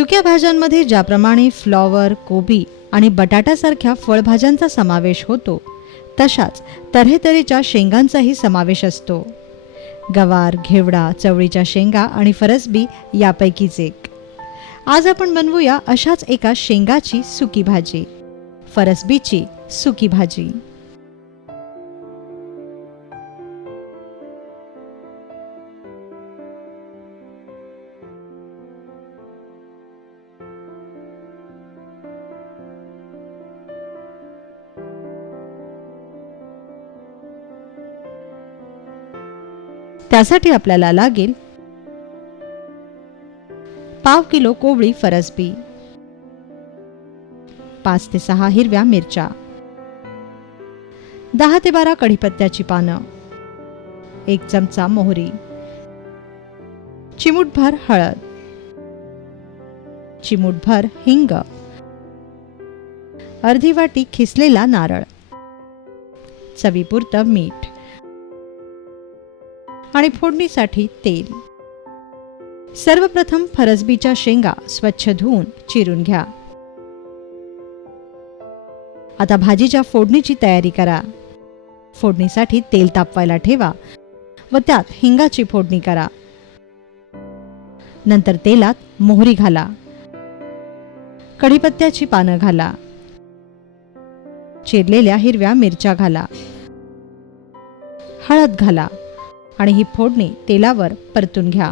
सुक्या भाज्यांमध्ये ज्याप्रमाणे फ्लॉवर, कोबी आणि बटाट्यासारख्या फळभाज्यांचा समावेश होतो, तशाच तऱ्हेतऱ्हेच्या शेंगांचाही समावेश असतो. गवार, घेवडा, चवळीच्या शेंगा आणि फरसबी यापैकीच एक. आज आपण बनवूया अशाच एका शेंगाची सुकी भाजी, फरसबीची सुकी भाजी. त्यासाठी आपल्याला लागेल पाव किलो कोवळी फरसबी, 5 ते 6 हिरव्या मिरच्या, 10 ते 12 कढीपत्त्याची पानं, 1 चमचा मोहरी, चिमूटभर हळद, चिमूटभर हिंग, अर्धी वाटी खिसलेला नारळ, चवीपुरतं मीठ आणि फोडणीसाठी तेल. सर्वप्रथम फरसबीच्या शेंगा स्वच्छ धुवून चिरून घ्या. आता भाजीच्या फोडणीची तयारी करा. फोडणीसाठी तेल तापवायला ठेवा व त्यात हिंगाची फोडणी करा. नंतर तेलात मोहरी घाला, कढीपत्त्याची पानं घाला, चिरलेल्या हिरव्या मिरच्या घाला, हळद घाला आणि ही फोडणी तेलावर परतून घ्या.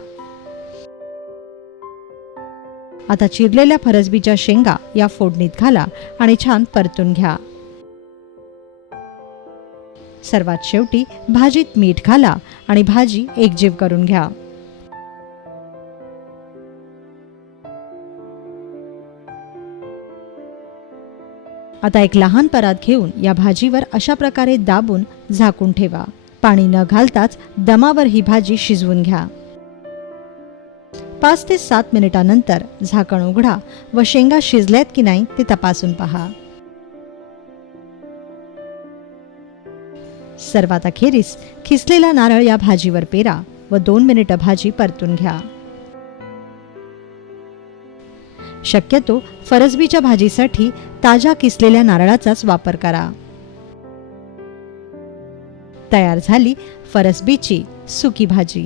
आता चिरलेल्या फरसबीच्या शेंगा या फोडणीत घाला आणि छान परतून घ्या. सर्वात शेवटी भाजीत मीठ घाला आणि भाजी एकजीव करून घ्या. आता एक लहान परात घेऊन या भाजीवर अशा प्रकारे दाबून झाकून ठेवा. पाणी न घालताच दमावर ही भाजी शिजवून घ्या. 5 ते 7 मिनिटांनंतर झाकण उघडा व शेंगा शिजल्यात की नाही ते तपासून पहा. सर्वात अखेरीस खिसलेला नारळ या भाजीवर पेरा व 2 मिनिटं भाजी परतून घ्या. शक्यतो फरसबीच्या भाजीसाठी ताज्या किसलेल्या नारळाचाच वापर करा. तयार झाली फरसबीची सुकी भाजी.